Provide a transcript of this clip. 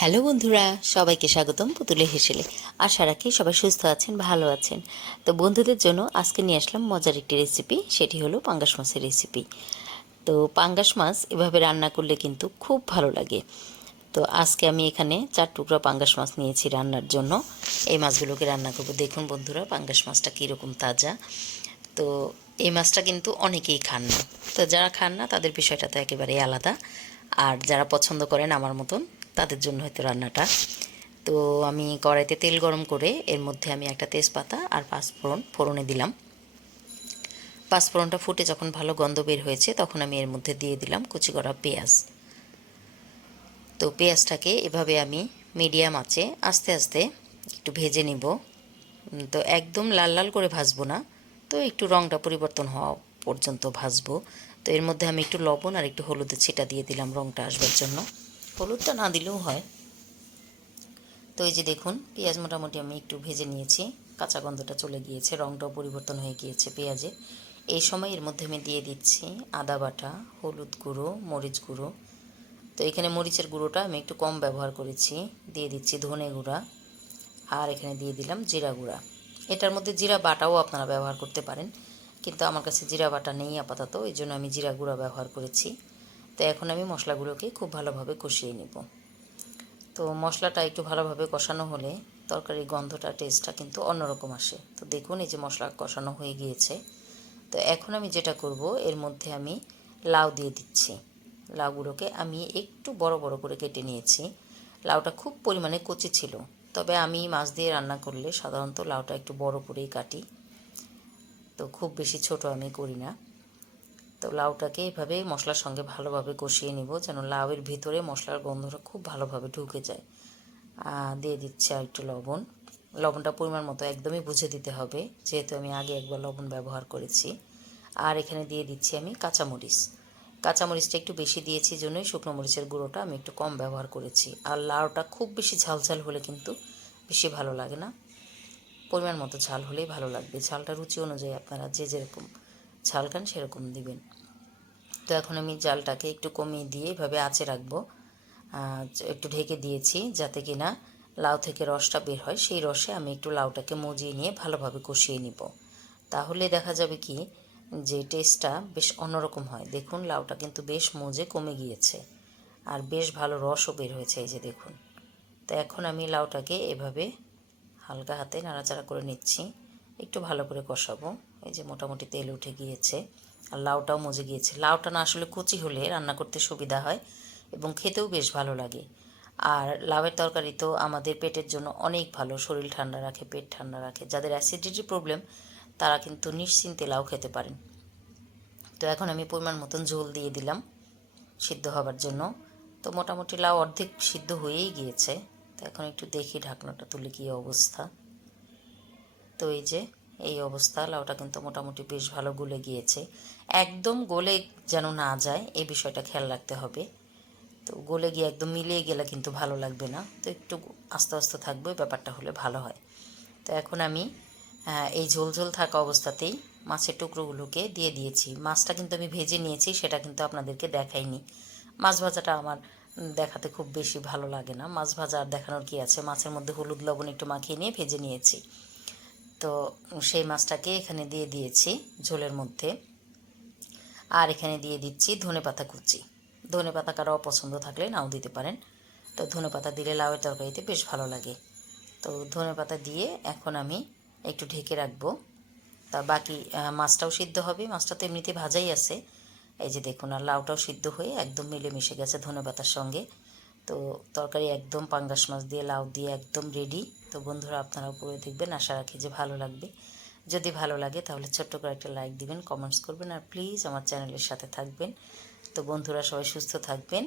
Hello বন্ধুরা, সবাইকে স্বাগতম পুতুলে হেসেলে। আশা রাখি সবাই সুস্থ আছেন, ভালো আছেন। তো বন্ধুদের জন্য আজকে নিয়ে আসলাম মজার একটি রেসিপি, সেটি হলো পাঙ্গাস মাছের রেসিপি। তো পাঙ্গাস মাছ এভাবে রান্না করলে কিন্তু খুব ভালো লাগে। তো আজকে আমি এখানে 4 টুকরা পাঙ্গাস মাছ নিয়েছি রান্নার জন্য। এই মাছগুলোকে রান্না করব। দেখুন বন্ধুরা, পাঙ্গাস মাছটা কীরকম তাজা। তো এই মাছটা কিন্তু অনেকেই খান না। তো যারা খান না তাদের বিষয়টা তো একেবারেই আলাদা। আর যারা পছন্দ করেন আমার মতন, তাদের জন্য হয়তো রান্নাটা। তো আমি কড়াইতে তেল গরম করে এর মধ্যে আমি একটা তেজপাতা আর পাঁচফোড়ন ফোড়নে দিলাম। পাঁচফোড়নটা ফুটে যখন ভালো গন্ধ বের হয়েছে তখন আমি এর মধ্যে দিয়ে দিলাম কুচি করা পেঁয়াজ। তো পেঁয়াজটাকে এভাবে আমি মিডিয়াম আঁচে আস্তে আস্তে একটু ভেজে নিব। তো একদম লাল লাল করে ভাজবো না, তো একটু রঙটা পরিবর্তন হওয়া পর্যন্ত ভাজবো। তো এর মধ্যে আমি একটু লবণ আর একটু হলুদের ছিটা দিয়ে দিলাম রঙটা আসবার জন্য। হলুদটা না দিলেও হয়। তো এই যে দেখুন, পেঁয়াজ মোটামুটি আমি একটু ভেজে নিয়েছি, কাঁচা গন্ধটা চলে গিয়েছে, রঙটাও পরিবর্তন হয়ে গিয়েছে পেঁয়াজের। এই সময় এর মধ্যে আমি দিয়ে দিচ্ছি আদা বাটা, হলুদ গুঁড়ো, মরিচ গুঁড়ো। তো এখানে মরিচের গুঁড়োটা আমি একটু কম ব্যবহার করেছি। দিয়ে দিচ্ছি ধনে গুঁড়া, আর এখানে দিয়ে দিলাম জিরা গুঁড়া। এটার মধ্যে জিরা বাটাও আপনারা ব্যবহার করতে পারেন, কিন্তু আমার কাছে জিরা বাটা নেই আপাতত, এই জন্য আমি জিরা গুঁড়া ব্যবহার করেছি। তো এখন আমি মশলাগুলোকে খুব ভালোভাবে কষিয়ে নেব। তো মশলাটা একটু ভালোভাবে কষানো হলে তরকারির গন্ধটা, টেস্টটা কিন্তু অন্যরকম আসে। তো দেখুন, এই যে মশলা কষানো হয়ে গিয়েছে। তো এখন আমি যেটা করব, এর মধ্যে আমি লাউ দিয়ে দিচ্ছি। লাউগুলোকে আমি একটু বড় বড় করে কেটে নিয়েছি। লাউটা খুব পরিমাণে কচি ছিল, তবে আমি মাছ দিয়ে রান্না করলে সাধারণত লাউটা একটু বড় করেই কাটি, তো খুব বেশি ছোট আমি করি না। তো লাউটাকে এভাবে মশলার সঙ্গে ভালোভাবে কষিয়ে নিব, যেন লাউয়ের ভিতরে মশলার গন্ধটা খুব ভালোভাবে ঢুকে যায়। দিয়ে দিচ্ছি আর একটু লবণ। লবণটা পরিমাণ মতো একদমই বুঝে দিতে হবে, যেহেতু আমি আগে একবার লবণ ব্যবহার করেছি। আর এখানে দিয়ে দিচ্ছি আমি কাঁচামরিচ। কাঁচামরিচটা একটু বেশি দিয়েছি, জন্যই শুকনো মরিচের গুঁড়োটা আমি একটু কম ব্যবহার করেছি। আর লাউটা খুব বেশি ঝালঝাল হলে কিন্তু বেশি ভালো লাগে না, পরিমাণ মতো ঝাল হলেই ভালো লাগবে। ঝালটা রুচি অনুযায়ী আপনারা যে যেরকম ঝাল খান সেরকম দিবেন। তো এখন আমি জালটাকে একটু কমিয়ে দিয়ে এভাবে আঁচে রাখবো। একটু ঢেকে দিয়েছি যাতে কিনা লাউ থেকে রসটা বের হয়। সেই রসে আমি একটু লাউটাকে মজিয়ে নিয়ে ভালোভাবে কষিয়ে নিব। তাহলে দেখা যাবে কি যে টেস্টটা বেশ অন্যরকম হয়। দেখুন, লাউটা কিন্তু বেশ মজে কমে গিয়েছে আর বেশ ভালো রসও বের হয়েছে, এই যে দেখুন। তো এখন আমি লাউটাকে এভাবে হালকা হাতে নাড়াচাড়া করে নিচ্ছি, একটু ভালো করে কষাবো। এই যে মোটামুটি তেল উঠে গিয়েছে আর লাউটাও মজে গিয়েছে। লাউটা না আসলে কচি হলে রান্না করতে সুবিধা হয় এবং খেতেও বেশ ভালো লাগে। আর লাউয়ের তরকারি তো আমাদের পেটের জন্য অনেক ভালো, শরীর ঠান্ডা রাখে, পেট ঠান্ডা রাখে। যাদের অ্যাসিডিটি প্রবলেম তারা কিন্তু নিশ্চিন্তে লাউ খেতে পারেন। তো এখন আমি পরিমাণ মতন ঝোল দিয়ে দিলাম সিদ্ধ হবার জন্য। তো মোটামুটি লাউ অর্ধেক সিদ্ধ হয়েই গিয়েছে। তো এখন একটু দেখি ঢাকনাটা তুলে কী অবস্থা। তো এই যে এই অবস্থা, লাউটা কিন্তু মোটামুটি বেশ ভালো গলে গিয়েছে। একদম গলে যেন না যায় এই বিষয়টা খেয়াল রাখতে হবে। তো গলে গিয়ে একদম মিলিয়ে গেলে কিন্তু ভালো লাগবে না, তো একটু আস্তে আস্তে থাকবে, ব্যাপারটা হলে ভালো হয়। তো এখন আমি এই ঝোল ঝোল থাকা অবস্থাতেই মাছের টুকরোগুলোকে দিয়ে দিয়েছি। মাছটা কিন্তু আমি ভেজে নিয়েছি, সেটা কিন্তু আপনাদেরকে দেখাইনি। মাছ ভাজাটা আমার দেখাতে খুব বেশি ভালো লাগে না। মাছ ভাজা আর দেখানোর কি আছে, মাছের মধ্যে হলুদ লবণ একটু মাখিয়ে নিয়ে ভেজে নিয়েছি। তো সেই মাছটাকে এখানে দিয়ে দিয়েছি ঝোলের মধ্যে। আর এখানে দিয়ে দিচ্ছি ধনেপাতা কুচি। ধনেপাতা কারো অপছন্দ থাকলে নাও দিতে পারেন। তো ধনেপাতা দিলে লাউয়ের তরকারিতে বেশ ভালো লাগে। তো ধনেপাতা দিয়ে এখন আমি একটু ঢেকে রাখবো। তা বাকি মাছটাও সিদ্ধ হবে, মাছটা তো এমনিতে ভাজাই আছে। এই যে দেখুন, আর লাউটাও সিদ্ধ হয়ে একদম মিলেমিশে গেছে ধনেপাতার সঙ্গে। তো তরকারি একদম পাঙ্গাস মাছ দিয়ে লাউ দিয়ে একদম রেডি। তো বন্ধুরা, আপনারাও করে দেখবেন, আশা রাখি যে ভালো লাগবে। যদি ভালো লাগে তাহলে ছোট্ট করে একটা লাইক দিবেন, কমেন্টস করবেন, আর প্লিজ আমার চ্যানেলের সাথে থাকবেন। তো বন্ধুরা, সবাই সুস্থ থাকবেন,